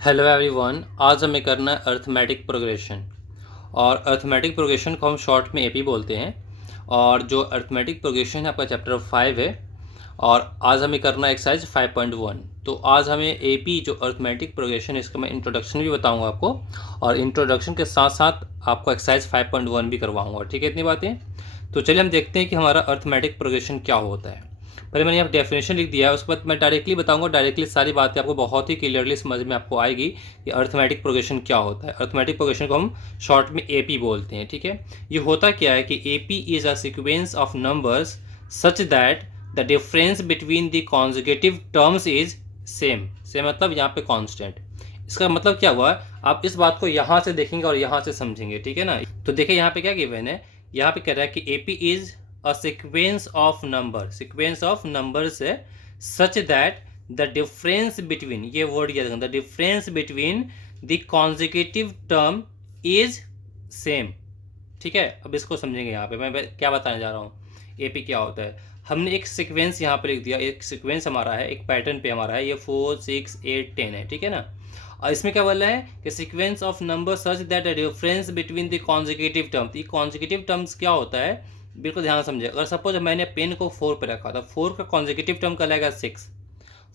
Hello everyone, आज हमें करना है अर्थमेटिक प्रोग्रेशन। और अर्थमेटिक प्रोग्रेशन को हम शॉर्ट में एपी बोलते हैं। और जो अर्थमेटिक प्रोग्रेशन है आपका चैप्टर 5 है। और आज हमें करना है एक्सरसाइज 5.1। तो आज हमें एपी जो अर्थमेटिक प्रोग्रेशन है इसका मैं इंट्रोडक्शन भी बताऊंगा आपको, और इंट्रोडक्शन के साथ साथ आपको एक्सरसाइज 5.1 भी करवाऊंगा। ठीक है, इतनी बातें। तो चलिए हम देखते हैं कि हमारा अर्थमेटिक प्रोग्रेशन क्या होता है। पहले मैंने यहाँ डेफिनेशन लिख दिया है, उसके बाद मैं डायरेक्टली बताऊंगा। डायरेक्टली सारी बातें आपको बहुत ही क्लियरली समझ में आपको आएगी कि अर्थमेटिक प्रोग्रेशन क्या होता है। अर्थमेटिक प्रोग्रेशन को हम शॉर्ट में एपी बोलते हैं। ठीक है, ये होता क्या है कि AP is a sequence of numbers such that the difference between the conjugative terms is same. Same मतलब यहाँ पे कांस्टेंट। इसका मतलब क्या हुआ, आप इस बात को यहाँ से देखेंगे और यहाँ से समझेंगे। ठीक है ना। तो देखिए यहाँ पे क्या गिवन है, यहाँ पे कह रहा है कि AP is a sequence of numbers है such that the difference between, ये वर्ड याद रखना, the difference between the consecutive term is same। ठीक है, अब इसको समझेंगे। यहाँ पे मैं क्या बताने जा रहा हूँ, एपी क्या होता है। हमने एक सीक्वेंस यहाँ पे लिख दिया, एक सीक्वेंस हमारा है, एक पैटर्न पे हमारा है, ये 4 6 8 10 है। ठीक है ना। और इसमें क्या बोल रहा है कि sequence of number such that the difference between the consecutive terms. ये कॉन्जिक्यूटिव टर्म्स क्या होता है, बिल्कुल ध्यान समझे। अगर सपोज मैंने पेन को 4 पे रखा था, 4 का कॉन्जिक्यूटिव टर्म कहलाएगा 6,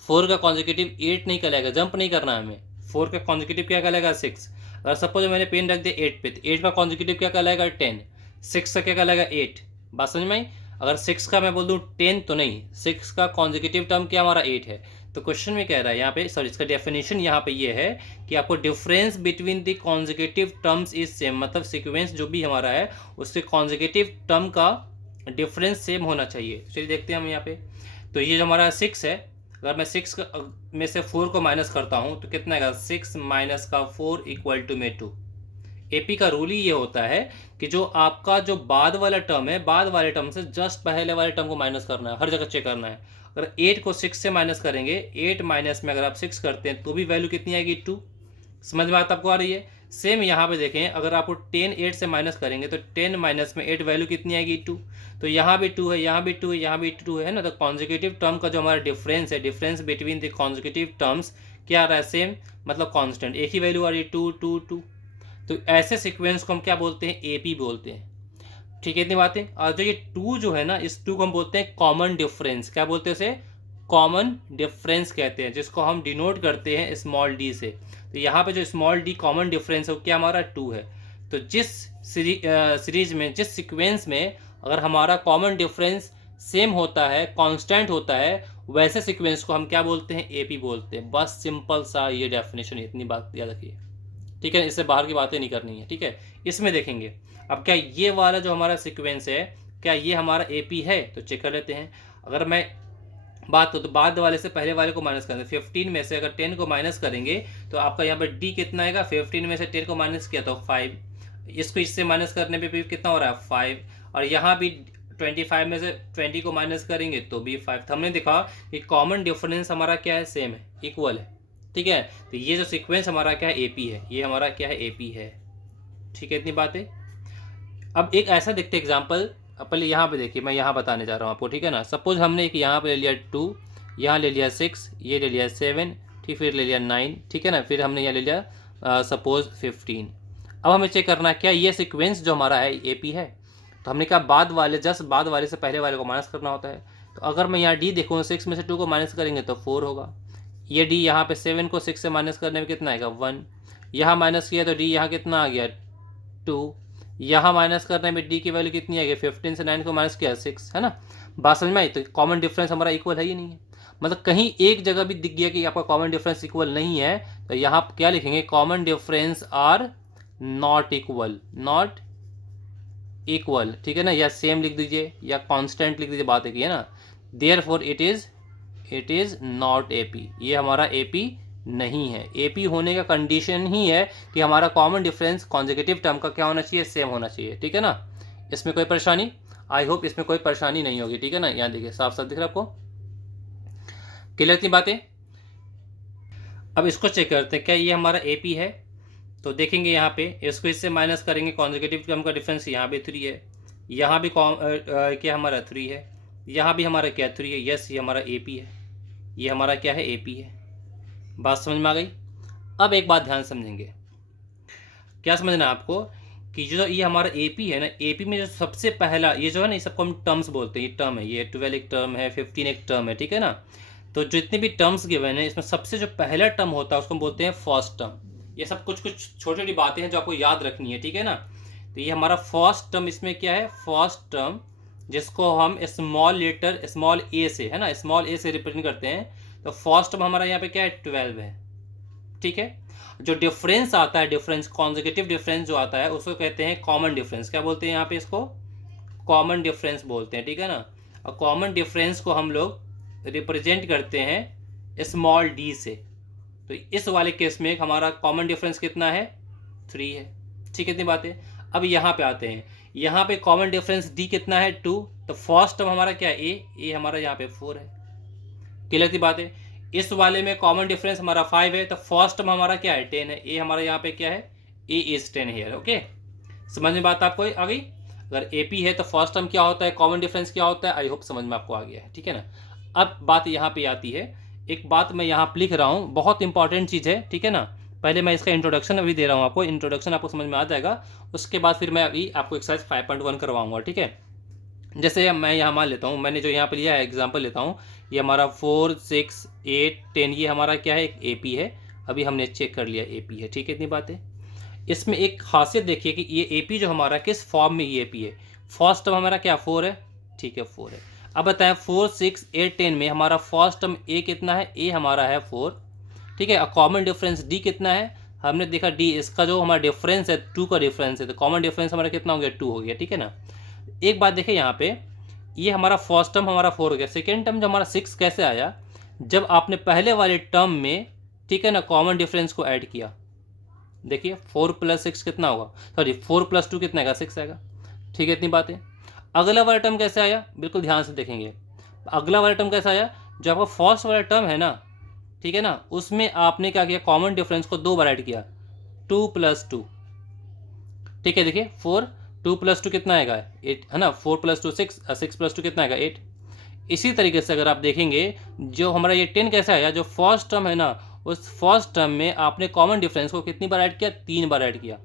4 का कॉन्जिक्यूटिव 8 नहीं कहलाएगा, जंप नहीं करना है हमें। 4 का कॉन्जिक्यूटिव क्या कहलाएगा 6। अगर सपोज मैंने पेन रख दिया 8 पे, तो 8 का कॉन्जिक्यूटिव क्या कहलाएगा 10, 6 का क्या कहलाएगा 8। बात समझ में आई। अगर 6 का मैं बोल दूँ 10 तो नहीं, 6 का कॉन्जिक्यूटिव टर्म क्या हमारा 8 है। तो क्वेश्चन में कह रहा है यहाँ पे, सॉरी इसका डेफिनेशन यहाँ पे ये है कि आपको difference between the consecutive terms is same, मतलब सीक्वेंस जो भी हमारा है उसके कॉन्जिक्यूटिव टर्म का डिफरेंस सेम होना चाहिए। चलिए देखते हैं हम यहाँ पे। तो ये जो हमारा 6 है, अगर मैं 6 में से 4 को माइनस करता हूँ तो कितना आएगा, 6 माइनस का 4 इक्वल टू में 2। एपी का रूल ही ये होता है कि जो आपका जो बाद वाला टर्म है, बाद वाले टर्म से जस्ट पहले वाले टर्म को माइनस करना है, हर जगह चेक करना है। अगर 8 को 6 से माइनस करेंगे, 8 माइनस में अगर आप 6 करते हैं तो भी वैल्यू कितनी आएगी 2। समझ में बात आपको आ रही है। सेम यहाँ पे देखें, अगर आपको 10 8 से माइनस करेंगे तो 10 माइनस में 8 वैल्यू कितनी आएगी 2। तो यहाँ भी 2 है, यहाँ भी 2 है, यहाँ भी 2 है ना। तो कॉन्जिक्यूटिव टर्म का जो हमारा डिफरेंस है, difference between the consecutive terms क्या आ रहा है, सेम, मतलब कांस्टेंट, एक ही वैल्यू आ रही है 2 2 2। तो ऐसे सीक्वेंस को हम क्या बोलते हैं, एपी बोलते हैं। ठीक है, इतनी बातें। और जो ये 2 जो है ना, इस 2 को हम बोलते हैं कॉमन डिफरेंस। क्या बोलते हैं इसे, कॉमन डिफरेंस कहते हैं, जिसको हम डिनोट करते हैं स्मॉल डी से। तो यहाँ पे जो स्मॉल डी कॉमन डिफरेंस है वो क्या हमारा 2 है। तो जिस सीरीज में, जिस सीक्वेंस में अगर हमारा कॉमन डिफरेंस सेम होता है, कांस्टेंट होता है, वैसे सीक्वेंस को हम क्या बोलते हैं, एपी बोलते हैं। बस सिंपल सा ये डेफिनेशन, इतनी बात याद रखिए। ठीक है, इससे बाहर की बातें नहीं करनी है। ठीक है, इसमें देखेंगे अब क्या ये वाला जो हमारा सीक्वेंस है, क्या ये हमारा एपी है, तो चेक कर लेते हैं। अगर मैं बात तो बाद वाले से पहले वाले को माइनस करें, 15 में से अगर 10 को माइनस करेंगे तो आपका यहाँ पर डी कितना आएगा, 15 में से 10 को माइनस किया तो 5, इसको इससे माइनस करने पे भी कितना हो रहा है 5, और यहाँ भी 25 में से 20 को माइनस करेंगे तो भी 5। तो हमने देखा कि कॉमन डिफरेंस हमारा क्या है, सेम है, इक्वल है। ठीक है, तो ये जो सीक्वेंस हमारा क्या है, एपी है, ये हमारा क्या है, एपी है। ठीक है, इतनी बातें। अब एक ऐसा देखते एग्जाम्पल, पहले यहाँ पे देखिए, मैं यहाँ बताने जा रहा हूँ आपको। ठीक है ना। सपोज हमने एक यहाँ पे ले लिया 2, यहाँ ले लिया 6, ये ले लिया 7, ठीक, फिर ले लिया 9, ठीक है ना, फिर हमने यहाँ ले लिया सपोज 15। अब हमें चेक करना है क्या ये सीक्वेंस जो हमारा है एपी है। तो हमने कहा बाद वाले, जस्ट बाद वाले से पहले वाले को माइनस करना होता है। तो अगर मैं यहाँ डी देखूँ, 6 में से 2 को माइनस करेंगे तो 4 होगा। ये डी यहाँ पे 7 को 6 से माइनस करने में कितना आएगा 1, यहाँ माइनस किया तो डी यहाँ कितना आ गया 2, यहाँ माइनस करने में डी की वैल्यू कितनी आएगी, 15 से 9 को माइनस किया 6, है ना। बात समझ में आई। तो कॉमन डिफरेंस हमारा इक्वल है ही नहीं है। मतलब कहीं एक जगह भी दिख गया कि आपका कॉमन डिफरेंस इक्वल नहीं है, तो यहाँ आप क्या लिखेंगे, common difference are not equal, not equal. ठीक है ना, या सेम लिख दीजिए या कांस्टेंट लिख दीजिए, बात एक ही है ना। Therefore it is not AP, ये हमारा एपी नहीं है। एपी होने का कंडीशन ही है कि हमारा कॉमन डिफरेंस कॉन्जिक्यूटिव टर्म का क्या होना चाहिए, सेम होना चाहिए। ठीक है ना। इसमें कोई परेशानी, आई होप इसमें कोई परेशानी नहीं होगी। ठीक है ना, यहाँ देखिए साफ साफ दिख रहा है आपको, क्लियर थी बातें। अब इसको चेक करते हैं क्या ये हमारा एपी है। तो देखेंगे यहाँ पे, इसको इससे माइनस करेंगे, कॉन्जिक्यूटिव टर्म का डिफरेंस यहाँ भी 3 है, यहाँ भी क्या हमारा 3 है, यहाँ भी हमारा क्या 3 है। यस, ये हमारा एपी है, ये हमारा क्या है, एपी है। बात समझ में आ गई। अब एक बात ध्यान समझेंगे, क्या समझना है आपको कि जो ये हमारा एपी है ना, एपी में जो सबसे पहला ये जो है ना, ये सबको हम टर्म्स बोलते हैं, ये टर्म है, ये 12 एक टर्म है, 15 एक टर्म है, ठीक है ना। तो जितने भी टर्म्स गिवन है इसमें सबसे जो पहला टर्म होता है उसको हम बोलते हैं फर्स्ट टर्म। ये सब कुछ कुछ छोटी छोटी बातें हैं जो आपको याद रखनी है, ठीक है ना। तो ये हमारा फर्स्ट टर्म इसमें क्या है, फर्स्ट टर्म, जिसको हम स्मॉल लेटर स्मॉल ए से, है ना, स्मॉल ए से रिप्रेजेंट करते हैं। तो फर्स्ट टर्म हमारा यहाँ पे क्या है, 12 है, ठीक है। जो डिफरेंस आता है, डिफरेंस कॉन्जिक्यूटिव डिफरेंस जो आता है उसको कहते हैं कॉमन डिफरेंस। क्या बोलते हैं यहाँ पे इसको, कॉमन डिफरेंस बोलते हैं, ठीक है ना। और कॉमन डिफरेंस को हम लोग रिप्रेजेंट करते हैं स्मॉल डी से। तो इस वाले केस में हमारा कॉमन डिफरेंस कितना है, 3 है, ठीक है। इतनी बातें। अब यहाँ पे आते हैं, यहाँ पे कॉमन डिफरेंस डी कितना है, 2। तो फर्स्ट टर्म हमारा क्या है, ए हमारा यहाँ पे 4 है, क्लियर की बात है। इस वाले में कॉमन डिफरेंस हमारा 5 है, तो फर्स्ट टर्म हमारा क्या है, 10 है, ए हमारा यहाँ पे क्या है, ए इज 10 हेयर, ओके। समझ में बात आपको आ गई। अगर ए पी है तो फर्स्ट टर्म क्या होता है, कॉमन डिफरेंस क्या होता है, आई होप समझ में आपको आ गया है, ठीक है ना। अब बात यहाँ पे आती है, एक बात मैं यहाँ पे लिख रहा हूँ, बहुत इंपॉर्टेंट चीज़ है, ठीक है ना। पहले मैं इसका इंट्रोडक्शन अभी दे रहा हूँ आपको, इंट्रोडक्शन आपको समझ में आ जाएगा, उसके बाद फिर मैं अभी आपको एक्सरसाइज 5.1 करवाऊंगा, ठीक है। जैसे मैं यहाँ मान लेता हूँ, मैंने जो यहाँ पे लिया है एग्जांपल लेता हूँ, ये हमारा 4, 6, 8, 10 ये हमारा क्या है, एक एपी है। अभी हमने चेक कर लिया एपी है, ठीक है। इतनी बात है। इसमें एक खासियत देखिए कि ये एपी जो हमारा किस फॉर्म में ये एपी है। फर्स्ट टर्म हमारा क्या 4 है, ठीक है 4 है। अब बताएं 4, 6, 8, 10 में हमारा फर्स्ट टर्म ए कितना है, ए हमारा है 4, ठीक है। कॉमन डिफरेंस डी कितना है, हमने देखा डी, इसका जो हमारा डिफरेंस है 2 का डिफरेंस है, तो कॉमन डिफरेंस हमारा कितना हो गया, 2 हो गया, ठीक है ना। एक बात देखिए यहाँ पे, ये हमारा फर्स्ट टर्म हमारा 4 हो गया, सेकेंड टर्म जो हमारा 6 कैसे आया, जब आपने पहले वाले टर्म में, ठीक है ना, कॉमन डिफरेंस को ऐड किया। देखिए 4 + 6 कितना होगा, सॉरी 4 + 2 कितना आएगा, 6 आएगा, ठीक है। इतनी बातें। अगला वाला टर्म कैसे आया, बिल्कुल ध्यान से देखेंगे। अगला वाला टर्म कैसा आया, जो आपका फर्स्ट वाला टर्म है ना, ठीक है ना, उसमें आपने क्या किया, कॉमन डिफरेंस को 2 बार ऐड किया, 2 + 2, ठीक है। देखिए 4, 2 + 2 कितना आएगा, 8 है ना, 4 + 2 6, 6 + 2 कितना आएगा, 8। इसी तरीके से अगर आप देखेंगे, जो हमारा ये 10 कैसे आया, जो फर्स्ट टर्म है ना, उस फर्स्ट टर्म में आपने कॉमन डिफरेंस को कितनी बार ऐड किया, 3 बार ऐड किया।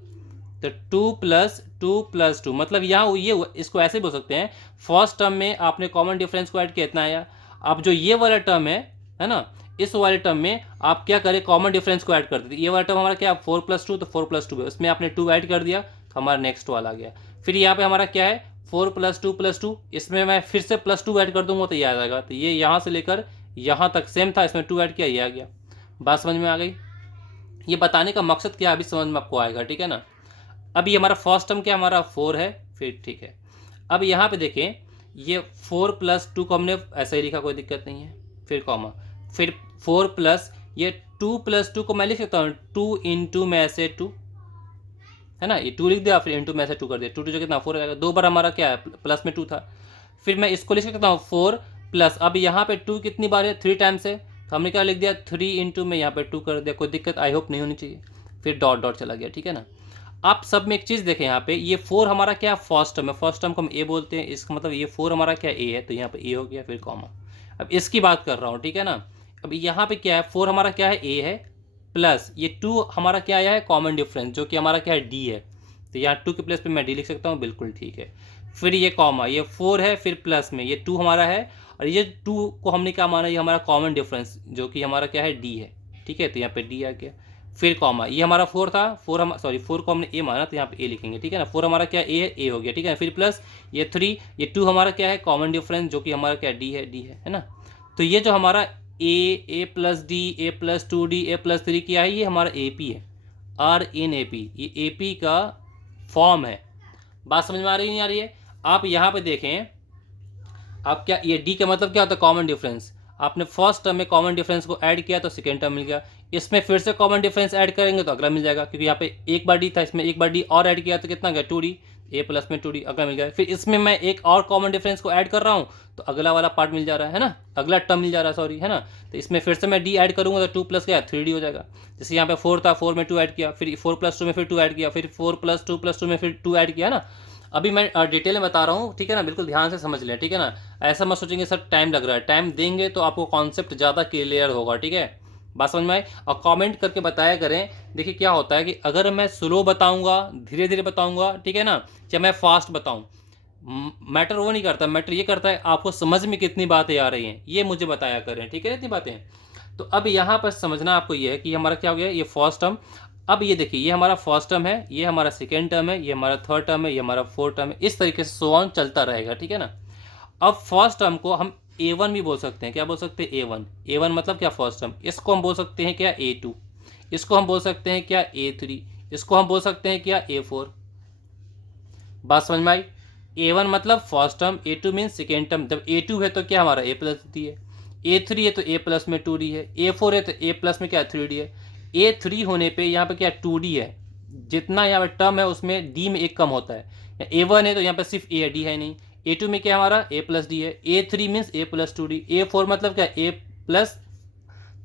तो 2 + 2 + 2 मतलब यहाँ ये, इसको ऐसे बोल सकते हैं, फर्स्ट टर्म में आपने कॉमन डिफरेंस को ऐड किया, इतना आया। अब जो ये वाला टर्म है ना, इस वाले टर्म में आप क्या करें, कॉमन डिफरेंस को ऐड कर देते। ये वाला टर्म हमारा क्या, 4 + 2, तो 4 + 2 है, उसमें आपने 2 ऐड कर दिया, तो हमारा नेक्स्ट वाला आ गया। फिर यहाँ पे हमारा क्या है, 4 + 2 + 2, इसमें मैं फिर से +2 ऐड कर दूंगा तो ये आ जाएगा। तो ये यहाँ से लेकर यहाँ तक सेम था, इसमें 2 ऐड किया, ये आ गया। बात समझ में आ गई। ये बताने का मकसद क्या अभी समझ में आपको आएगा, ठीक है ना। अभी हमारा फर्स्ट टर्म क्या हमारा 4 है, फिर ठीक है। अब यहाँ पे देखें, ये 4 + 2 को हमने ऐसे ही लिखा, कोई दिक्कत नहीं है, फिर कॉमा, फिर 4 प्लस ये 2 + 2 को मैं लिख सकता हूँ 2 × में ऐसे 2, है ना, ये 2 लिख दिया, फिर इंटू में ऐसे 2 कर दिया, 2 जो कितना 4 आएगा, 2 बार हमारा क्या है, प्लस में 2 था। फिर मैं इसको लिख सकता हूँ 4 प्लस, अब यहाँ पे 2 कितनी बार है, 3 टाइम्स है, तो हमने क्या लिख दिया, 3 × में यहाँ पे 2 कर दिया, कोई दिक्कत आई होप नहीं होनी चाहिए। फिर डॉट डॉट चला गया, ठीक है ना। आप सब में एक चीज़ देखें, यहाँ पे ये 4 हमारा क्या फर्स्ट टर्म है, फर्स्ट टर्म को हम ए बोलते हैं, इसका मतलब ये 4 हमारा क्या ए है, तो यहाँ पे ए हो गया, फिर कॉमा। अब इसकी बात कर रहा हूँ, ठीक है ना। अब यहाँ पे क्या है, 4 हमारा क्या है, ए है, प्लस ये 2 हमारा क्या आया है, कॉमन डिफरेंस, जो कि हमारा क्या है, डी है, तो यहाँ 2 के प्लेस पे मैं डी लिख सकता हूँ, बिल्कुल ठीक है। फिर ये कॉमा, ये 4 है, फिर प्लस में ये 2 हमारा है, और ये 2 को हमने क्या माना, ये हमारा कॉमन डिफरेंस जो कि हमारा क्या है, डी है, ठीक है, तो यहाँ पे डी आ गया। फिर कॉमा, ये हमारा 4 था, 4 हम सॉरी 4 को हमने ए माना, तो यहाँ पे ए लिखेंगे, ठीक है ना। 4 हमारा क्या ए है, ए हो गया, ठीक है। फिर प्लस ये 3, ये 2 हमारा क्या है, कॉमन डिफरेंस जो कि हमारा क्या डी है ना। तो ये जो हमारा ए + डी, ए + 2d, ए + 3 क्या है, ये हमारा ए पी है, आर इन ए पी, ये ए पी का फॉर्म है। बात समझ में आ रही नहीं आ रही है। आप यहाँ पे देखें, आप क्या, ये डी का मतलब क्या होता है, कॉमन डिफरेंस। आपने फर्स्ट टर्म में कॉमन डिफरेंस को ऐड किया तो सेकेंड टर्म मिल गया, इसमें फिर से कॉमन डिफरेंस ऐड करेंगे तो अगला मिल जाएगा, क्योंकि यहाँ पे एक बार डी था, इसमें एक बार डी और ऐड किया तो कितना गया, 2d, ए प्लस में 2d, अगला मिल गया। फिर इसमें मैं एक और कॉमन डिफरेंस को ऐड कर रहा हूँ तो अगला वाला पार्ट मिल जा रहा है ना, अगला टर्म मिल जा रहा है, सॉरी, है ना। तो इसमें फिर से मैं डी ऐड करूँगा तो 2 + क्या 3d हो जाएगा। जैसे यहाँ पे 4 था, 4 में 2 ऐड किया, फिर 4 + 2 में फिर 2 ऐड किया, फिर 4 + 2 + 2 में फिर 2 ऐड किया ना। अभी मैं डिटेल में बता रहा हूँ, ठीक है ना, बिल्कुल ध्यान से समझ लें, ठीक है ना। ऐसा मत सोचेंगे सर टाइम लग रहा है, टाइम देंगे तो आपको कॉन्सेप्ट ज़्यादा क्लियर होगा, ठीक है। बात समझ में आई? और कमेंट करके बताया करें। देखिए क्या होता है कि अगर मैं स्लो बताऊंगा, धीरे धीरे बताऊंगा, ठीक है ना, चाहे मैं फास्ट बताऊं, मैटर वो नहीं करता, मैटर ये करता है आपको समझ में कितनी बातें आ रही हैं, ये मुझे बताया करें, ठीक है ना, इतनी बातें। तो अब यहाँ पर समझना आपको ये है कि हमारा क्या हो गया, ये फर्स्ट टर्म। अब ये देखिए, ये हमारा फर्स्ट टर्म है, ये हमारा सेकेंड टर्म है, ये हमारा थर्ड टर्म है, ये हमारा फोर्थ टर्म है, इस तरीके से सो ऑन चलता रहेगा, ठीक है ना। अब फर्स्ट टर्म को हम A1 भी बोल सकते हैं। क्या बोल सकते हैं? A1। A1 मतलब क्या? First term. इसको हम बोल सकते हैं क्या? A2। इसको हम बोल सकते हैं क्या? A3। इसको हम बोल सकते हैं क्या? A4। बात समझ में आई? A1 मतलब first term, A2 mean second term. जब A2 है तो क्या हमारा A प्लस डी है, A3 है तो A प्लस में 2D है, A4 है तो A प्लस में क्या 3D है। A3 होने पे यहाँ पे क्या 2D है, जितना यहाँ पे टर्म है उसमें D में एक कम होता है। A1 है तो यहाँ पे सिर्फ A है, D है नहीं। A2 में क्या हमारा A प्लस डी है, A3 means A plus 2D, A4 मतलब क्या A प्लस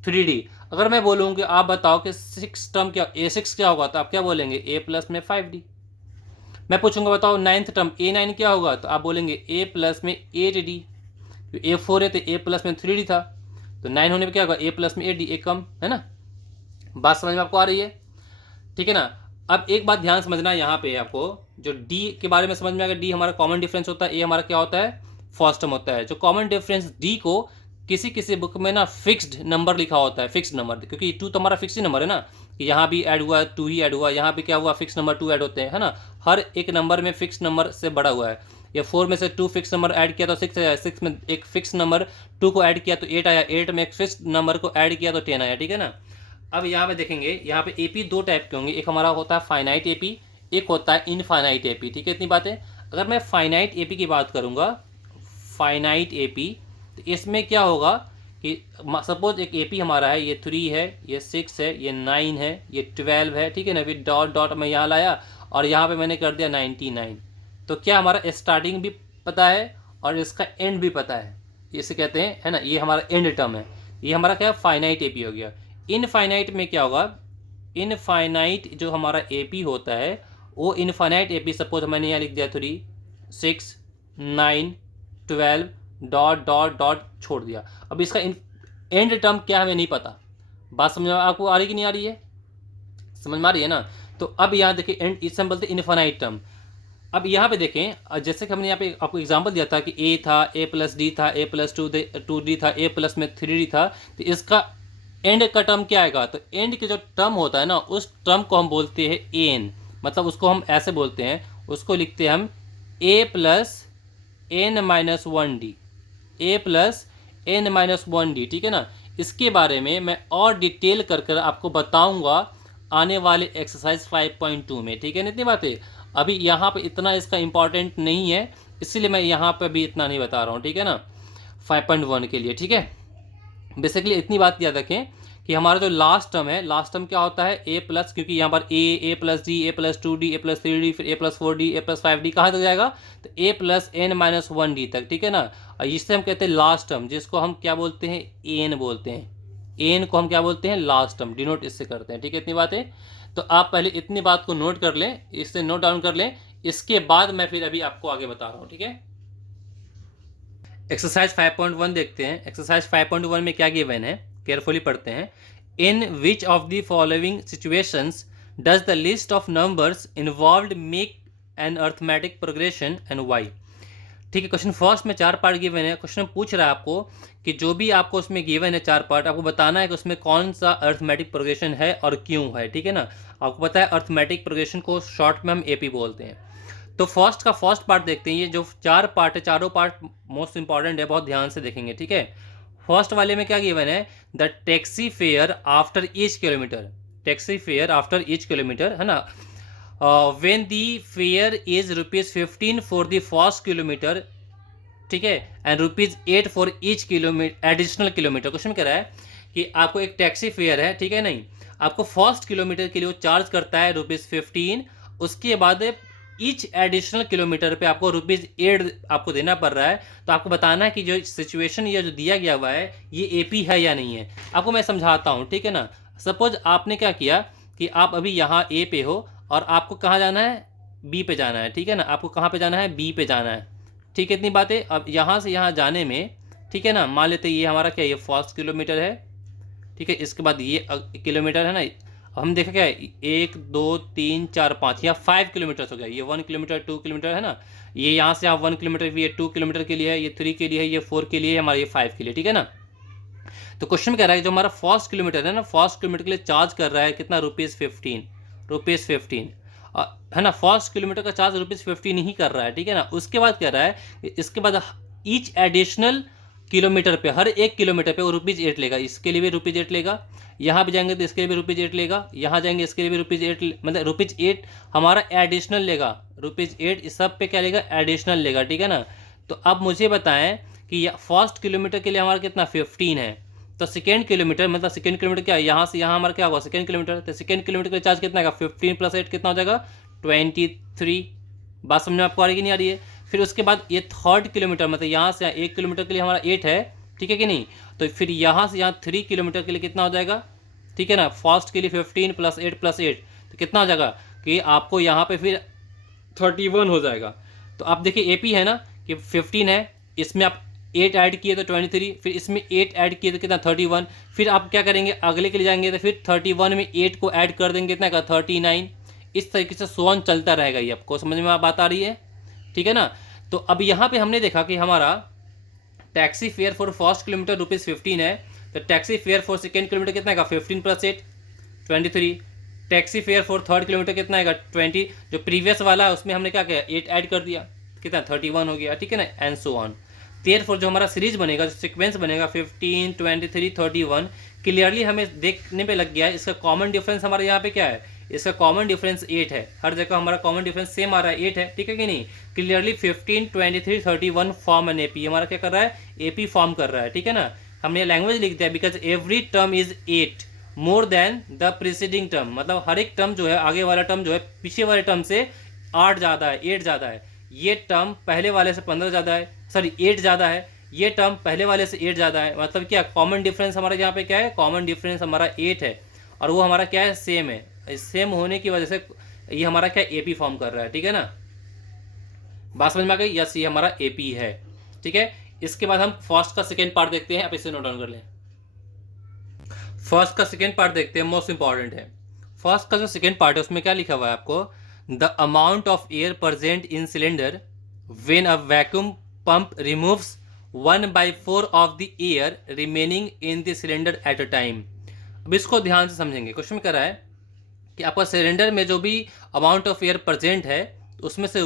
3D। अगर मैं बोलूँ कि आप बताओ कि सिक्स टर्म क्या, A6 क्या होगा, तो आप क्या बोलेंगे? A प्लस में 5D। मैं पूछूंगा बताओ नाइन्थ टर्म A9 क्या होगा, तो आप बोलेंगे A प्लस में 8D। A4 है तो A प्लस में 3D था, तो 9 होने पे क्या होगा? A प्लस में 8D, एक कम है ना। बात समझ में आपको आ रही है? ठीक है ना। अब एक बात ध्यान समझना, यहाँ पे आपको जो D के बारे में समझ में आएगा। D हमारा कॉमन डिफरेंस होता है, A हमारा क्या होता है? फर्स्ट टर्म होता है। जो कॉमन डिफरेंस D को किसी किसी बुक में ना फिक्स्ड नंबर लिखा होता है, फिक्स्ड नंबर, क्योंकि 2 तो हमारा फिक्स ही नंबर है ना, कि यहाँ भी ऐड हुआ 2 ही ऐड हुआ, यहाँ भी क्या हुआ? फिक्स नंबर 2 ऐड होते हैं, है ना। हर एक नंबर में फिक्स नंबर से बड़ा हुआ है। या 4 में से 2 फिक्स नंबर ऐड किया तो 6 आया, 6 में एक फिक्स नंबर 2 को ऐड किया तो 8 आया, 8 में एक फिक्स नंबर को ऐड किया तो 10 आया, ठीक है ना। अब यहाँ पे देखेंगे, यहाँ पे एपी दो टाइप के होंगे, एक हमारा होता है फाइनाइट एपी, एक होता है इनफाइनाइट एपी, ठीक है, इतनी बातें। अगर मैं फाइनाइट एपी की बात करूँगा, फाइनाइट एपी, तो इसमें क्या होगा कि सपोज एक एपी हमारा है, ये 3 है, ये 6 है, ये 9 है, ये 12 है, ठीक है ना। फिर डॉट डॉट मैं यहाँ लाया और यहाँ पे मैंने कर दिया 99। तो क्या हमारा स्टार्टिंग भी पता है और इसका एंड भी पता है, इसे कहते हैं, है ना, ये हमारा एंड टर्म है। ये हमारा क्या है? फाइनाइट एपी हो गया। इनफाइनाइट में क्या होगा? इनफाइनाइट जो हमारा एपी होता है, वो इनफाइनाइट एपी, सपोज मैंने यहाँ लिख दिया 3, 6, 9, 12 डॉट डॉट डॉट छोड़ दिया। अब इसका एंड टर्म क्या हमें नहीं पता। बात समझ में आपको आ रही कि नहीं आ रही है? समझ में आ रही है ना। तो अब यहाँ देखिए, एंड इसे हम बोलते हैं इनफाइनाइट टर्म। अब यहाँ पे देखें, जैसे कि हमने यहाँ पे आपको एग्जांपल दिया था कि A था, A प्लस डी था, A प्लस 2D था, A प्लस में 3D था, तो इसका एंड का टर्म क्या आएगा? तो एंड के जो टर्म होता है ना, उस टर्म को हम बोलते हैं एन, मतलब उसको हम ऐसे बोलते हैं, उसको लिखते हैं हम A plus n minus 1D, A plus n minus 1D, ठीक है ना। इसके बारे में मैं और डिटेल कर कर आपको बताऊंगा आने वाले एक्सरसाइज 5.2 में, ठीक है ना, इतनी बातें। अभी यहाँ पे इतना इसका इम्पॉर्टेंट नहीं है, इसीलिए मैं यहाँ पे भी इतना नहीं बता रहा हूँ, ठीक है ना, 5.1 के लिए, ठीक है। बेसिकली इतनी बात याद रखें कि हमारा जो लास्ट टर्म है, लास्ट टर्म क्या होता है? A प्लस, क्योंकि यहाँ पर A plus D, A plus 2D, A plus 3D, फिर A plus 4D, A plus 5D, कहाँ तक जाएगा? तो A plus n minus 1D तक, ठीक है ना। और इससे हम कहते हैं लास्ट टर्म, जिसको हम क्या बोलते हैं? एन बोलते हैं। एन को हम क्या बोलते हैं? लास्ट टर्म, डिनोट इससे करते हैं, ठीक है, इतनी बातें। तो आप पहले इतनी बात को नोट कर लें, इससे नोट डाउन कर लें, इसके बाद मैं फिर अभी आपको आगे बता रहा हूँ, ठीक है। एक्सरसाइज 5.1 देखते हैं। एक्सरसाइज 5.1 में क्या गिवन है, केयरफुली पढ़ते हैं। In which of the following situations does the list of numbers involved make an arithmetic progression and why. ठीक है, क्वेश्चन फर्स्ट में 4 पार्ट गिवन है। क्वेश्चन पूछ रहा है आपको कि जो भी आपको उसमें गिवन है 4 पार्ट, आपको बताना है कि उसमें कौन सा अर्थमेटिक प्रोग्रेशन है और क्यों है, ठीक है ना। आपको पता है अर्थमेटिक प्रोग्रेशन को शॉर्ट में हम एपी बोलते हैं। तो फर्स्ट का फर्स्ट पार्ट देखते हैं। ये जो 4 पार्ट है, चारों पार्ट मोस्ट इंपॉर्टेंट है, बहुत ध्यान से देखेंगे, ठीक है। फर्स्ट वाले में क्या गिवन है? The taxi fare after each kilometre, taxi fare after each kilometre, है ना। When the fair is ₹15 for the first kilometre, ठीक है, and ₹8 for each kilometre additional kilometre. Question कह रहा है कि आपको एक टैक्सी फेयर है, ठीक है, नहीं, आपको फर्स्ट किलोमीटर के लिए वो चार्ज करता है ₹15, उसके बाद ईच एडिशनल किलोमीटर पे आपको ₹8 आपको देना पड़ रहा है। तो आपको बताना है कि जो सिचुएशन ये जो दिया गया हुआ है, ये एपी है या नहीं है। आपको मैं समझाता हूँ, ठीक है ना। सपोज आपने क्या किया कि आप अभी यहाँ ए पे हो और आपको कहाँ जाना है? बी पे जाना है, ठीक है ना। आपको कहाँ पे जाना है? बी पे जाना है, ठीक है, इतनी बातें। अब यहाँ से यहाँ जाने में, ठीक है ना, मान लेते ये हमारा क्या, ये फर्स्ट किलोमीटर है, ठीक है। इसके बाद ये किलोमीटर है ना, हम देखा क्या है, 1 2 3 4 5, यहाँ 5 किलोमीटर हो गया। ये 1 किलोमीटर 2 किलोमीटर है ना, ये यहाँ से यहाँ 1 किलोमीटर भी है, 2 किलोमीटर के लिए है, ये 3 के लिए है, ये 4 के लिए है, हमारा ये 5 के लिए, ठीक है ना। तो क्वेश्चन कह रहा है जो हमारा फर्स्ट किलोमीटर है ना, फर्स्ट किलोमीटर के लिए चार्ज कर रहा है कितना, ₹15 है ना। फर्स्ट किलोमीटर का चार्ज ₹15 ही कर रहा है, ठीक है ना। उसके बाद कह रहा है इसके बाद ईच एडिशनल किलोमीटर पे, हर एक किलोमीटर पे वो ₹8 लेगा। इसके लिए भी ₹8 लेगा, यहाँ भी जाएंगे तो इसके लिए भी ₹8 लेगा, यहाँ जाएंगे इसके लिए भी ₹8, मतलब ₹8 हमारा एडिशनल लेगा। ₹8 इस सब पे क्या लेगा, एडिशनल लेगा, ठीक है ना। तो अब मुझे बताएं कि फर्स्ट किलोमीटर के लिए हमारा कितना 15 है, तो सेकेंड किलोमीटर मतलब सेकेंड किलोमीटर क्या है, यहाँ से यहाँ हमारा क्या होगा सेकेंड किलोमीटर, तो सेकेंड किलोमीटर का चार्ज कितना आएगा, 15 + 8 कितना हो जाएगा, 23। बात समझ में आपको आ रही कि नहीं आ रही है। फिर उसके बाद ये थर्ड किलोमीटर, मतलब यहाँ से 1 किलोमीटर के लिए हमारा 8 है, ठीक है कि नहीं। तो फिर यहाँ से यहाँ 3 किलोमीटर के लिए कितना हो जाएगा, ठीक है ना। फर्स्ट के लिए 15 + 8 + 8 तो कितना हो जाएगा कि आपको यहाँ पे फिर 31 हो जाएगा। तो आप देखिए एपी है ना कि 15 है, इसमें आप 8 ऐड किए तो 23, फिर इसमें 8 ऐड किए तो कितना 31। फिर आप क्या करेंगे, अगले के लिए जाएंगे तो फिर 31 में 8 को ऐड कर देंगे, कितना का 39। इस तरीके से सोन चलता रहेगा। ये आपको समझ में बात आ रही है, ठीक है ना। तो अब यहाँ पे हमने देखा कि हमारा taxi fare for first kilometre ₹15 है, तो taxi fare for second kilometre कितना है, 15 + 8 23। Taxi fare for third kilometre कितना है, 20। जो प्रीवियस वाला है उसमें हमने क्या किया, 8 ऐड कर दिया, कितना 31 हो गया, ठीक है ना, एंड सो ऑन। देयरफॉर जो हमारा सीरीज बनेगा, जो सीक्वेंस बनेगा 15 23 31, क्लियरली हमें देखने पे लग गया है इसका कॉमन डिफरेंस हमारा यहाँ पे क्या है, इसका कॉमन डिफरेंस 8 है। हर जगह हमारा कॉमन डिफरेंस सेम आ रहा है, 8 है, ठीक है कि नहीं। क्लियरली 15 23 31 फॉर्म एन एपी, हमारा क्या कर रहा है, एपी फॉर्म कर रहा है, ठीक है ना। हमने लैंग्वेज लिख दिया, because every term is 8 more than the preceding term, मतलब हर एक टर्म जो है, आगे वाला टर्म जो है पीछे वाले टर्म से 8 ज़्यादा है, 8 ज़्यादा है। ये टर्म पहले वाले से 15 ज़्यादा है, सॉरी 8 ज़्यादा है। ये टर्म पहले वाले से 8 ज़्यादा है, मतलब क्या कॉमन डिफरेंस हमारा यहाँ पे क्या है, कॉमन डिफरेंस हमारा 8 है, और वो हमारा क्या है, सेम है। सेम होने की वजह से ये हमारा क्या एपी फॉर्म कर रहा है, ठीक है ना। बात समझ में आ गई, यस ये हमारा एपी है, ठीक है। इसके बाद हम फर्स्ट का सेकेंड पार्ट देखते हैं, आप इसे नोट डाउन कर लें। फर्स्ट का सेकेंड पार्ट देखते हैं, मोस्ट इंपॉर्टेंट है। फर्स्ट का जो सेकेंड पार्ट है उसमें क्या लिखा हुआ है आपको, the amount of air present in cylinder when a vacuum pump removes 1/4 of the air remaining in the cylinder at a time. अब इसको ध्यान से समझेंगे। क्वेश्चन कह रहा है कि आपका सिलेंडर में जो भी अमाउंट ऑफ एयर प्रेजेंट है उसमें से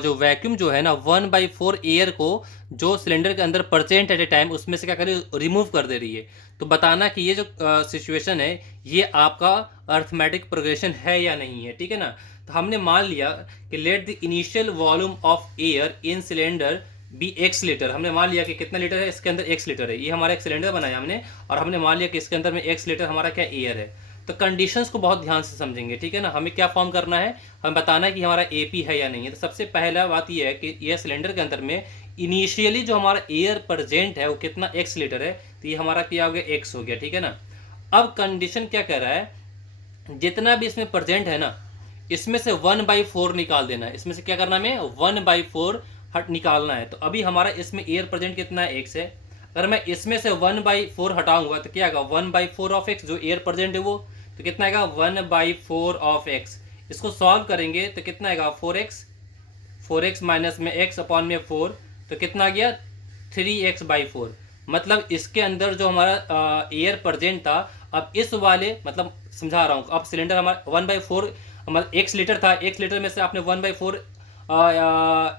जो वैक्यूम जो है ना 1/4 एयर को जो सिलेंडर के अंदर प्रेजेंट एट ए टाइम उसमें से क्या कर रही है, रिमूव कर दे रही है। तो बताना कि ये जो सिचुएशन है ये आपका अर्थमेटिक प्रोग्रेशन है या नहीं है, ठीक है ना। तो हमने मान लिया कि let the initial volume of air in cylinder be x litre. हमने मान लिया कि कितना लीटर है, इसके अंदर x लीटर है। ये हमारा एक सिलेंडर बनाया हमने, और हमने मान लिया कि इसके अंदर में x लीटर हमारा क्या एयर है। तो कंडीशंस को बहुत ध्यान से समझेंगे, ठीक है ना। हमें क्या फॉर्म करना है, हमें बताना है कि हमारा एपी है या नहीं है। तो सबसे पहला बात यह है कि यह सिलेंडर के अंदर में इनिशियली जो हमारा एयर प्रेजेंट है वो कितना x लीटर है, तो ये हमारा क्या हो गया, x हो गया, ठीक है ना। अब कंडीशन क्या कह रहा है, जितना भी इसमें प्रेजेंट है ना इसमें से 1/4 निकाल देना है। इसमें से क्या करना है, 1/4 हट निकालना है। तो अभी हमारा इसमें एयर प्रेजेंट कितना है, x है। अगर मैं इसमें से 1/4 हटाऊंगा तो क्या आएगा, 1/4 ऑफ x, जो एयर प्रेजेंट है वो, तो कितना आएगा 1/4 ऑफ x। इसको सॉल्व करेंगे तो कितना आएगा 4x माइनस में x अपॉन में 4, तो कितना आ गया 3x/4। मतलब इसके अंदर जो हमारा एयर प्रेजेंट था, अब इस वाले मतलब समझा रहा हूँ, अब सिलेंडर हमारा 1/4 मतलब x लीटर था, x लीटर में से आपने 1/4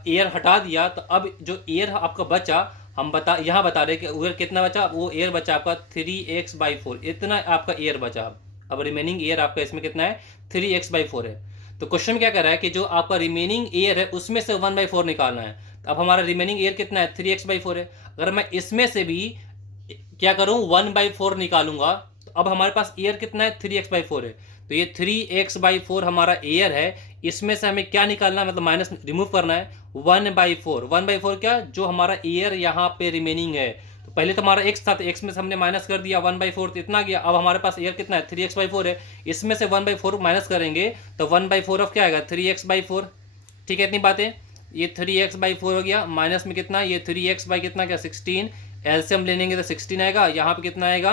एयर हटा दिया, तो अब जो एयर आपका बचा, हम यहाँ बता रहे कि एयर कितना बचा, वो एयर बचा आपका 3x/4, इतना आपका एयर बचा। अब रिमेनिंग एयर आपका इसमें कितना है, 3x/4 है। तो क्वेश्चन क्या कर रहा है कि जो आपका रिमेनिंग एयर है उसमें से 1/4 निकालना है। तो अब हमारा रिमेनिंग एयर कितना है, 3x/4 है। अगर मैं इसमें से भी क्या करूं, 1/4 निकालूंगा, तो अब हमारे पास एयर कितना है, 3x/4 है। तो ये 3x/4 हमारा एयर है, इसमें से हमें क्या निकालना है, मतलब माइनस रिमूव करना है 1/4 क्या, जो हमारा एयर यहाँ पे रिमेनिंग है। तो पहले तो हमारा x था, तो x में से हमने माइनस कर दिया 1/4, तो इतना गया। अब हमारे पास एयर कितना है, 3x/4 है। इसमें से 1/4 माइनस करेंगे तो 1/4 ऑफ क्या आएगा, 3x/4, ठीक है। इतनी बातें, ये 3x/4 हो गया, माइनस में कितना, ये 3x बाई कितना क्या 16, एलसीएम लेंगे तो 16 आएगा। यहाँ पे कितना आएगा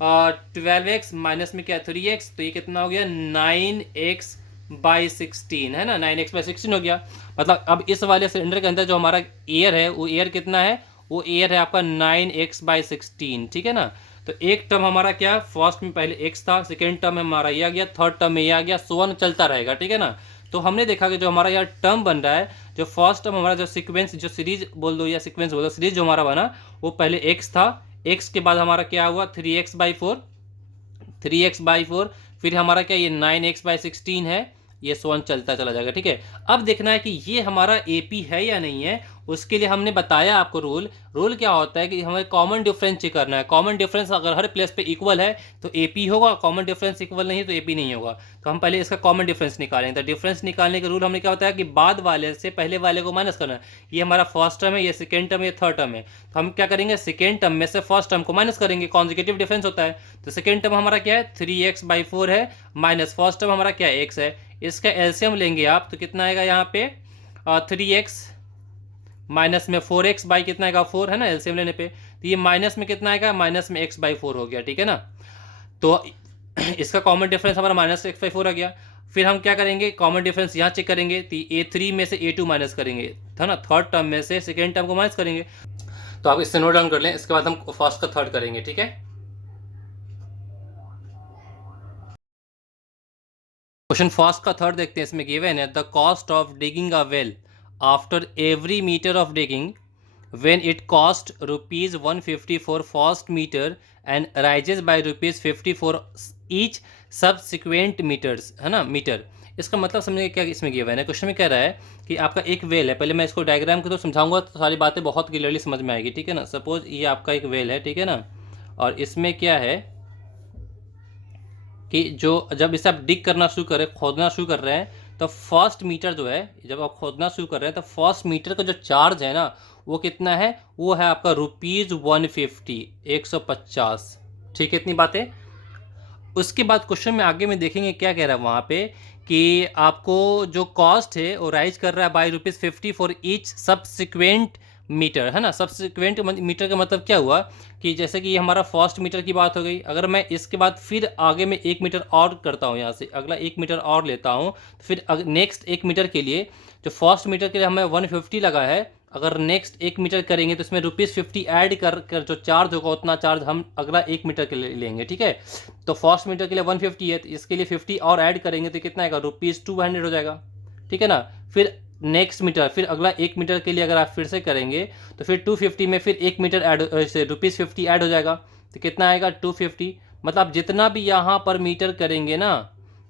12x माइनस में क्या 3x, तो ये कितना हो गया 9x/16 है ना, 9x/16 हो गया। मतलब अब इस वाले सिलेंडर के अंदर जो हमारा एयर है वो एयर कितना है, वो एयर है आपका 9x/16, ठीक है ना। तो एक टर्म हमारा क्या, फर्स्ट में पहले x था, सेकेंड टर्म में हमारा ये आ गया, थर्ड टर्म में ये आ गया, सो ऑन चलता रहेगा, ठीक है ना। तो हमने देखा कि जो हमारा यहाँ टर्म बन रहा है, जो फर्स्ट टर्म हमारा जो सीक्वेंस, जो सीरीज बोल दो या सीक्वेंस बोल दो, सीरीज जो हमारा बना वो पहले x था, x के बाद हमारा क्या हुआ 3x/4, फिर हमारा क्या ये 9x/16 है, ये सोन चलता चला जाएगा, ठीक है। अब देखना है कि ये हमारा एपी है या नहीं है, उसके लिए हमने बताया आपको रूल क्या होता है कि हमें कॉमन डिफरेंस चेक करना है। कॉमन डिफरेंस अगर हर प्लेस पे इक्वल है तो एपी होगा, कॉमन डिफरेंस इक्वल नहीं है तो एपी नहीं होगा। तो हम पहले इसका कॉमन डिफरेंस निकालेंगे। तो डिफरेंस निकालने के रूल हमने क्या बताया कि बाद वाले से पहले वाले को माइनस करना है। ये हमारा फर्स्ट टर्म है, ये सेकेंड टर्म है, ये थर्ड टर्म है, तो हम क्या करेंगे सेकेंड टर्म में से फर्स्ट टर्म को माइनस करेंगे, कॉन्जिक्यूटिव डिफरेंस होता है। तो सेकेंड टर्म हमारा क्या है 3x/4 है, माइनस फर्स्ट टर्म हमारा क्या है x है। इसका एलसीएम लेंगे आप तो कितना आएगा यहाँ पे 3x माइनस में 4x बाई कितना आएगा 4 है ना, एलसीएम लेने पे। तो ये माइनस में कितना आएगा, माइनस में x/4 हो गया, ठीक है ना। तो इसका कॉमन डिफरेंस हमारा -x/4 आ गया। फिर हम क्या करेंगे, कॉमन डिफरेंस यहाँ चेक करेंगे, तो A3 में से A2 माइनस करेंगे, था ना, थर्ड टर्म में से सेकेंड टर्म को माइनस करेंगे। तो आप इससे नोट डाउन कर लें, इसके बाद हम फर्स्ट का थर्ड करेंगे, ठीक है। क्वेश्चन फर्स्ट का थर्ड देखते हैं। इसमें गिवन है the cost of digging a well after every metre of digging when it cost ₹150 for first meter and rises by ₹50 for each subsequent meters, है ना, मीटर। इसका मतलब समझिए क्या इसमें गिवन है। क्वेश्चन में कह रहा है कि आपका एक वेल है, पहले मैं इसको डायग्राम के तो समझाऊंगा तो सारी बातें बहुत क्लियरली समझ में आएगी, ठीक है ना। सपोज ये आपका एक वेल है, ठीक है ना, और इसमें क्या है कि जो जब इसे आप डिग करना शुरू करें, खोदना शुरू कर रहे हैं, तो फर्स्ट मीटर जो है, जब आप खोदना शुरू कर रहे हैं तो फर्स्ट मीटर का जो चार्ज है ना वो कितना है, वो है आपका ₹150, 150, ठीक है। इतनी बातें। उसके बाद क्वेश्चन में आगे में देखेंगे क्या कह रहा है वहाँ पे कि आपको जो कॉस्ट है वो राइज कर रहा है by ₹50 for each subsequent metre, है ना। सब्सिक्वेंट मीटर का मतलब क्या हुआ कि जैसे कि ये हमारा फर्स्ट मीटर की बात हो गई, अगर मैं इसके बाद फिर आगे में 1 मीटर और करता हूँ, यहाँ से अगला 1 मीटर और लेता हूँ, तो फिर नेक्स्ट 1 मीटर के लिए जो फर्स्ट मीटर के लिए हमें 150 लगा है, अगर नेक्स्ट 1 मीटर करेंगे तो इसमें ₹50 ऐड कर जो चार्ज होगा उतना चार्ज हम अगला 1 मीटर के लिए लेंगे, ठीक है। तो फर्स्ट मीटर के लिए 150 है, तो इसके लिए 50 और ऐड करेंगे तो कितना आएगा ₹200 हो जाएगा, ठीक है ना। फिर नेक्स्ट मीटर, फिर अगला 1 मीटर के लिए अगर आप फिर से करेंगे तो फिर 250 में फिर 1 मीटर ऐड से ₹50 ऐड हो जाएगा, तो कितना आएगा 250। मतलब जितना भी यहाँ पर मीटर करेंगे ना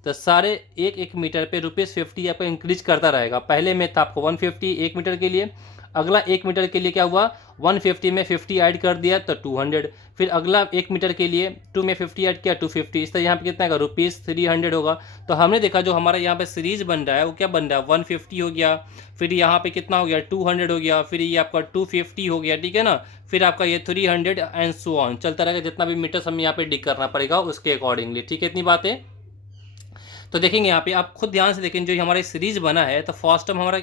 तो सारे एक मीटर पे ₹50 आपका इंक्रीज करता रहेगा। पहले में था आपको 150 1 मीटर के लिए, अगला 1 मीटर के लिए क्या हुआ 150 में 50 ऐड कर दिया तो 200, फिर अगला 1 मीटर के लिए 2 में 50 ऐड किया 250, इस तरह यहाँ पे कितना आएगा ₹300 होगा। तो हमने देखा जो हमारा यहाँ पे सीरीज बन रहा है वो क्या बन रहा है 150 हो गया, फिर यहाँ पे कितना हो गया 200 हो गया, फिर ये आपका 250 हो गया, ठीक है ना, फिर आपका ये 300 एंड सो ऑन चलता रहेगा, जितना भी मीटर्स हमें यहाँ पे डिक करना पड़ेगा उसके अकॉर्डिंगली, ठीक है। इतनी बातें तो देखेंगे यहाँ पे, आप खुद ध्यान से देखें जो हमारा सीरीज बना है तो फर्स्ट टर्म हमारा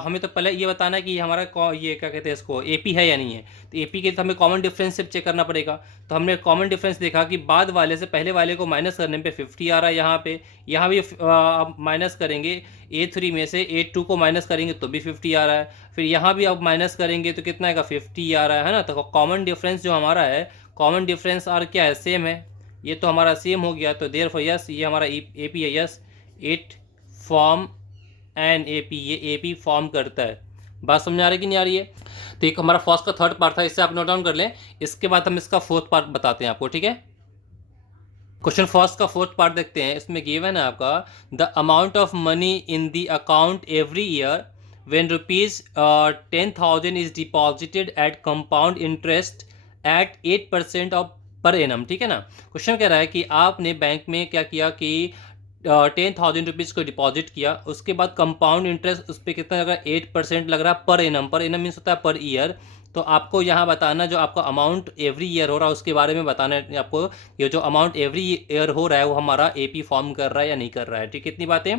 हमें तो पहले ये बताना है कि हमारा ये क्या कहते हैं इसको एपी है या नहीं है। तो एपी के तो हमें कॉमन डिफरेंस से चेक करना पड़ेगा। तो हमने कॉमन डिफरेंस देखा कि बाद वाले से पहले वाले को माइनस करने पे 50 आ रहा है, यहाँ भी आप माइनस करेंगे, A3 में से A2 को माइनस करेंगे तो भी 50 आ रहा है, फिर यहाँ भी आप माइनस करेंगे तो कितना आएगा 50 आ रहा है ना। तो कॉमन डिफरेंस जो हमारा है, कॉमन डिफरेंस और क्या है सेम है, ये तो हमारा सेम हो गया, तो देयरफॉर यस ये हमारा एपी है, yes it form an AP, ये एपी फॉर्म करता है। बात समझ आ रही कि नहीं आ रही है। तो एक हमारा फर्स्ट का थर्ड पार्ट था, इससे आप नोट डाउन कर लें, इसके बाद हम इसका फोर्थ पार्ट बताते हैं आपको, ठीक है। क्वेश्चन फर्स्ट का फोर्थ पार्ट देखते हैं। इसमें गिवन है आपका the amount of money in the account every year when ₹10,000 is deposited at compound interest at 8% of per annum, ठीक है ना। क्वेश्चन कह रहा है कि आपने बैंक में क्या किया कि 10,000 को डिपॉजिट किया, उसके बाद कंपाउंड इंटरेस्ट उस पर कितना लग रहा है 8% लग रहा है per annum. Per annum means होता है पर ईयर। तो आपको यहाँ बताना जो आपका अमाउंट एवरी ईयर हो रहा है उसके बारे में बताना है आपको, ये जो अमाउंट एवरी ईयर हो रहा है वो हमारा एपी फॉर्म कर रहा है या नहीं कर रहा है, ठीक है। इतनी बातें।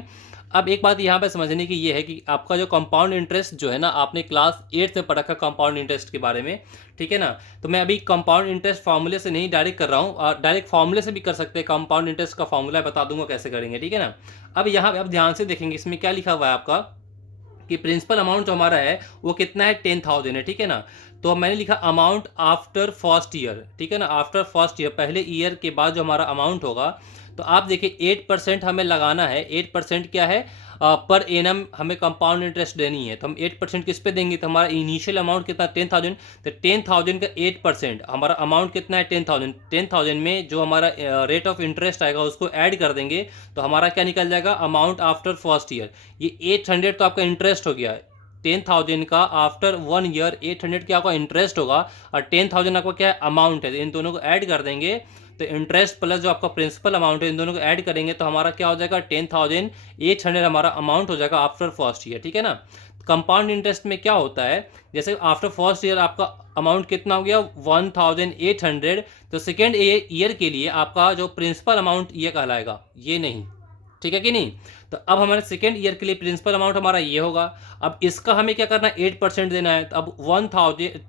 अब एक बात यहाँ पे समझने की ये है कि आपका जो कंपाउंड इंटरेस्ट जो है ना, आपने क्लास 8 में पढ़ा था कंपाउंड इंटरेस्ट के बारे में, ठीक है ना। तो मैं अभी कंपाउंड इंटरेस्ट फार्मूले से नहीं डायरेक्ट कर रहा हूँ, और डायरेक्ट फार्मूले से भी कर सकते हैं। कंपाउंड इंटरेस्ट का फार्मूला बता दूंगा कैसे करेंगे, ठीक है ना। अब यहाँ पे अब ध्यान से देखेंगे, इसमें क्या लिखा हुआ है आपका कि प्रिंसिपल अमाउंट जो हमारा है वो कितना है, 10,000 है, ठीक है ना। तो मैंने लिखा अमाउंट आफ्टर फर्स्ट ईयर, ठीक है ना, आफ्टर फर्स्ट ईयर, पहले ईयर के बाद जो हमारा अमाउंट होगा। तो आप देखिए 8% हमें लगाना है। 8% क्या है, पर एनम हमें कंपाउंड इंटरेस्ट देनी है। तो हम 8% किस पे देंगे, तो हमारा इनिशियल अमाउंट कितना, 10,000। तो 10,000 का 8% हमारा अमाउंट कितना है, 10,000। 10,000 में जो हमारा रेट ऑफ इंटरेस्ट आएगा उसको ऐड कर देंगे, तो हमारा क्या निकल जाएगा, अमाउंट आफ्टर फर्स्ट ईयर। ये 800 तो आपका इंटरेस्ट हो गया है। 10,000 का आफ्टर 1 ईयर 800 क्या आपका इंटरेस्ट होगा, और 10,000 आपका क्या है, अमाउंट है। इन दोनों को ऐड कर देंगे, तो इंटरेस्ट प्लस जो आपका प्रिंसिपल अमाउंट है, इन दोनों को ऐड करेंगे तो हमारा क्या हो जाएगा, 10,800 हमारा अमाउंट हो जाएगा आफ्टर फर्स्ट ईयर, ठीक है ना। कंपाउंड इंटरेस्ट में क्या होता है, जैसे आफ्टर फर्स्ट ईयर आपका अमाउंट कितना हो गया, 1,800, तो सेकेंड ईयर के लिए आपका जो प्रिंसिपल अमाउंट ये कहलाएगा, ये नहीं, ठीक है कि नहीं। तो अब हमारे सेकेंड ईयर के लिए प्रिंसिपल अमाउंट हमारा ये होगा। अब इसका हमें क्या करना है, 8% देना है। तो अब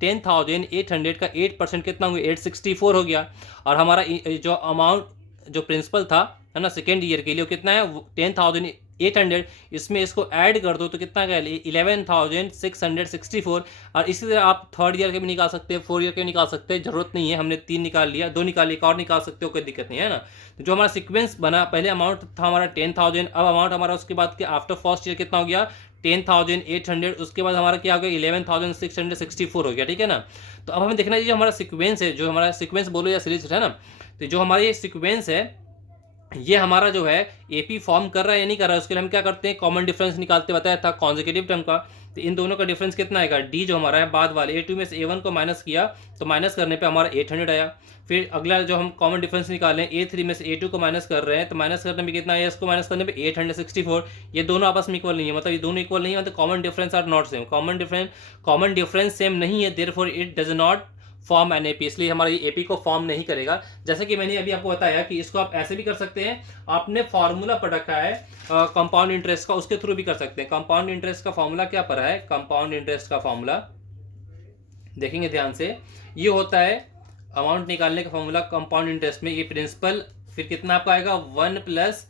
10,800 का 8% कितना हो गया, 864 हो गया। और हमारा जो अमाउंट जो प्रिंसिपल था है ना सेकेंड ईयर के लिए, वो कितना है, 10,800। इसमें इसको ऐड कर दो तो कितना गया, 11,664। और इसी तरह आप थर्ड ईयर के भी निकाल सकते हैं, 4 ईयर के भी निकाल सकते हैं, जरूरत नहीं है, हमने 3 निकाल लिया, 2 निकाल लिया, एक और निकाल सकते हो, कोई दिक्कत नहीं है ना। तो जो हमारा सीक्वेंस बना, पहले अमाउंट था हमारा 10,000, अब अमाउंट हमारा उसके बाद के आफ्टर फर्स्ट ईयर कितना हो गया, 10,800, उसके बाद हमारा क्या हो गया, 11,664 हो गया, ठीक है ना। तो अब हमें देखना है जो हमारा सीक्वेंस है, जो हमारा सीक्वेंस बोलो या सीरीज है ना, तो जो हमारा ये सीक्वेंस है, ये हमारा जो है एपी फॉर्म कर रहा है या नहीं कर रहा है, उसके लिए हम क्या करते हैं, कॉमन डिफरेंस निकालते, बताया था कॉन्जिक्यूटिव टर्म का। तो इन दोनों का डिफरेंस कितना आएगा, डी जो हमारा है बाद वाले A2 में से A1 को माइनस किया, तो माइनस करने पे हमारा 800 आया। फिर अगला जो हम कॉमन डिफरेंस निकालें, A3 में से A2 को माइनस कर रहे हैं, तो माइनस करने में कितना आया, इसको माइनस करने पे 864। ये दोनों आपस में इक्वल नहीं है, मतलब ये दोनों इक्वल नहीं है, मतलब common difference are not same. Common difference same नहीं है, therefore it does not form an AP, इसलिए हमारा ये एपी को फॉर्म नहीं करेगा। जैसे कि मैंने अभी आपको बताया कि इसको आप ऐसे भी कर सकते हैं, आपने फार्मूला पढ़ रखा है कंपाउंड इंटरेस्ट का, उसके थ्रू भी कर सकते हैं। कंपाउंड इंटरेस्ट का फार्मूला क्या पढ़ा है, कंपाउंड इंटरेस्ट का फार्मूला देखेंगे ध्यान से, ये होता है अमाउंट निकालने का फार्मूला कंपाउंड इंटरेस्ट में, ये प्रिंसिपल फिर कितना आपका आएगा, 1 प्लस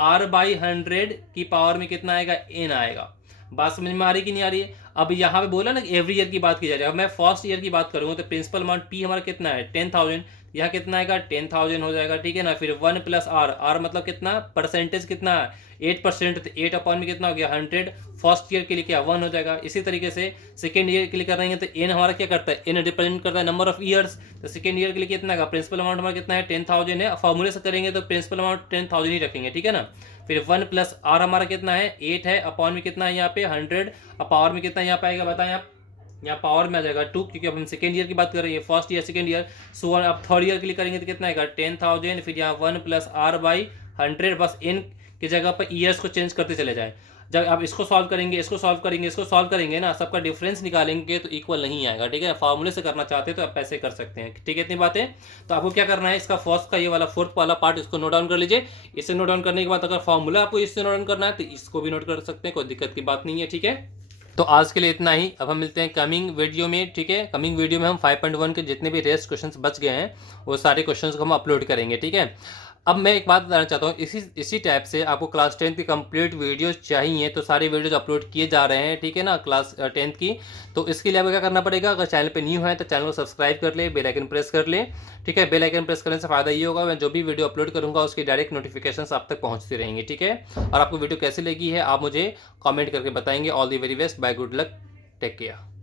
R/100 की पावर में कितना आएगा, n आएगा। बात समझ में आ रही कि नहीं आ रही है। अब यहाँ पे बोला ना कि एवरी ईयर की बात की जा रही है, अब मैं फर्स्ट ईयर की बात करूँगा तो प्रिंसिपल अमाउंट पी हमारा कितना है, 10,000, यहाँ कितना आएगा, 10,000 हो जाएगा, ठीक है ना। फिर 1 प्लस आर मतलब कितना, परसेंटेज कितना है, 8%, तो 8 अपॉन में कितना हो गया, 100। फर्स्ट ईयर के लिए क्या 1 हो जाएगा। इसी तरीके से सेकेंड ईयर के लिए कर रहे हैं तो एन हमारा क्या करता है, एन रिप्रेजेंट करता है नंबर ऑफ ईयर्स। तो सेकेंड ईयर के लिए कितना का प्रिंसिपल अमाउंट हमारा कितना है, 10,000 है। फॉर्मूले से करेंगे तो प्रिंसिपल अमाउंट 10,000 ही रखेंगे, ठीक है ना। फिर 1 प्लस आर हमारा कितना है, 8 है, अपॉन में कितना है यहाँ पे 100, अब पावर में कितना यहाँ पे आएगा बताएं आप, यहाँ पावर में आ जाएगा 2, क्योंकि अब हम सेकेंड ईयर की बात कर रहे हैं, फर्स्ट ईयर सेकेंड ईयर। सो अब थर्ड ईयर के लिए करेंगे तो कितना आएगा, 10,000, फिर यहाँ 1 प्लस R/100, बस इन की जगह पर ईयर्स को चेंज करते चले जाए। जब आप इसको सॉल्व करेंगे, इसको सॉल्व करेंगे, इसको सॉल्व करेंगे ना, सबका डिफरेंस निकालेंगे तो इक्वल नहीं आएगा, ठीक है। फार्मूले से करना चाहते हैं तो आप ऐसे कर सकते हैं, ठीक है। इतनी बातें तो आपको क्या करना है, इसका फर्स्ट का ये वाला फोर्थ वाला पार्ट इसको नोट डाउन कर लीजिए। इसे नोट डाउन करने के बाद अगर फार्मूला आपको इससे नोट डाउन करना है तो इसको भी नोट कर सकते हैं, कोई दिक्कत की बात नहीं है, ठीक है। तो आज के लिए इतना ही, अब हम मिलते हैं कमिंग वीडियो में, ठीक है। कमिंग वीडियो में हम 5.1 के जितने भी रेस्ट क्वेश्चंस बच गए हैं वो सारे क्वेश्चंस को हम अपलोड करेंगे, ठीक है। अब मैं एक बात बताना चाहता हूँ, इसी टाइप से आपको क्लास 10 की कंप्लीट वीडियोस चाहिए तो सारे वीडियोस अपलोड किए जा रहे हैं, ठीक है ना, क्लास 10 की। तो इसके लिए आपको क्या करना पड़ेगा, अगर चैनल पे न्यू है तो चैनल को सब्सक्राइब कर ले, बेल आइकन प्रेस कर ले, ठीक है। बेल आइकन प्रेस करने से फ़ायदा ये होगा, मैं जो भी वीडियो अपलोड करूँगा उसकी डायरेक्ट नोटिफिकेशन आप तक पहुँचती रहेंगी, ठीक है। और आपको वीडियो कैसी लगी है आप मुझे कॉमेंट करके बताएंगे। All the very best, bye, good luck, take care.